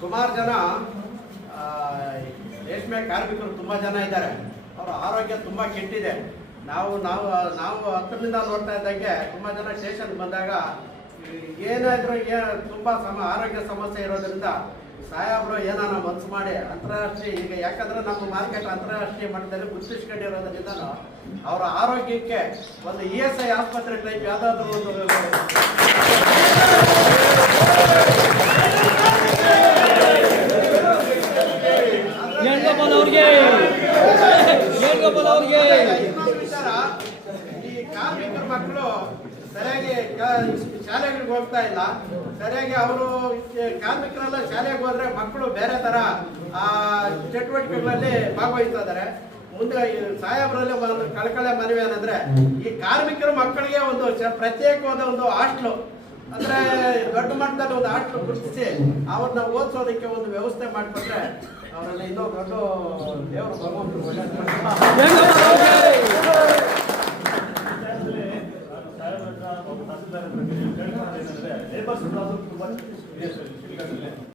ಸುಮಾರು ಜನ ರೇಷ್ಮೆ ಕಾರ್ಮಿಕರು ತುಂಬ ಜನ ಇದ್ದಾರೆ. ಅವರ ಆರೋಗ್ಯ ತುಂಬ ಕೆಟ್ಟಿದೆ. ನಾವು ನಾವು ನಾವು ಹತ್ತರಿಂದ ನೋಡ್ತಾ ಇದ್ದಂಗೆ ತುಂಬ ಜನ ಸ್ಟೇಷನ್ಗೆ ಬಂದಾಗ, ಏನಾದರೂ ಏ, ತುಂಬ ಸಮ, ಆರೋಗ್ಯ ಸಮಸ್ಯೆ ಇರೋದ್ರಿಂದ ಸಾಯಾಬ್ರು ಏನಾನ ಮನ್ಸು ಮಾಡಿ ಅಂತಾರಾಷ್ಟ್ರೀಯ, ಈಗ ಯಾಕಂದ್ರೆ ನಮ್ಮ ಮಾರ್ಕೆಟ್ ಅಂತಾರಾಷ್ಟ್ರೀಯ ಮಟ್ಟದಲ್ಲಿ ಗುರುತಿಸ್ಕೊಂಡಿರೋದ್ರಿಂದ ಅವರ ಆರೋಗ್ಯಕ್ಕೆ ಒಂದು ಇ ಎಸ್ ಐ ಆಸ್ಪತ್ರೆ ಟೈಪ್ ಯಾವುದಾದ್ರೂ ಒಂದು ವೇಣುಗೋಪಾಲ್ ಅವ್ರಿಗೆ. ವೇಣುಗೋಪಾಲ್ ಅವ್ರಿಗೆ. ಈ ಕಾರ್ಮಿಕರ ಮಕ್ಕಳು ಸರಿಯಾಗಿ ಶಾಲೆಗಳಿಗೆ ಹೋಗ್ತಾ ಇಲ್ಲ. ಸರಿಯಾಗಿ ಅವರು ಕಾರ್ಮಿಕರೆಲ್ಲ ಶಾಲೆಗೆ ಹೋದ್ರೆ ಮಕ್ಕಳು ಬೇರೆ ತರ, ಆ, ಚಟುವಟಿಕೆಗಳಲ್ಲಿ ಭಾಗವಹಿಸ್ತಾ ಇದ್ದಾರೆ. ಮುಂದೆ ಸಾಹೇಬರಲ್ಲಿ ಒಂದು ಕಳಕಳೆ ಮನವಿ ಏನಂದ್ರೆ, ಈ ಕಾರ್ಮಿಕರ ಮಕ್ಕಳಿಗೆ ಒಂದು ಪ್ರತ್ಯೇಕವಾದ ಒಂದು ಹಾಸ್ಟ್ಲು, ಅಂದ್ರೆ ದೊಡ್ಡ ಮಟ್ಟದಲ್ಲಿ ಒಂದು ಹಾಸ್ಟ್ಲು ಗುರುತಿಸಿ, ಅವ್ರನ್ನ ಓದಿಸೋದಕ್ಕೆ ಒಂದು ವ್ಯವಸ್ಥೆ ಮಾಡಿಕೊಂಡ್ರೆ ಅವರೆಲ್ಲ ಇನ್ನೂ ದೊಡ್ಡ ದೇವರು ಭಗವಂತರು ಒಳ್ಳೆಯದು ಮಾಡ್ತಾರೆ. ವೇಣುಗೋಪಾಲ್ ಅವ್ರಿಗೆ ಲೇಬರ್ಸ್ ತುಂಬಾ ಇದೆ ಸರ್ ಶ್ರೀಕಾಂತಲ್ಲಿ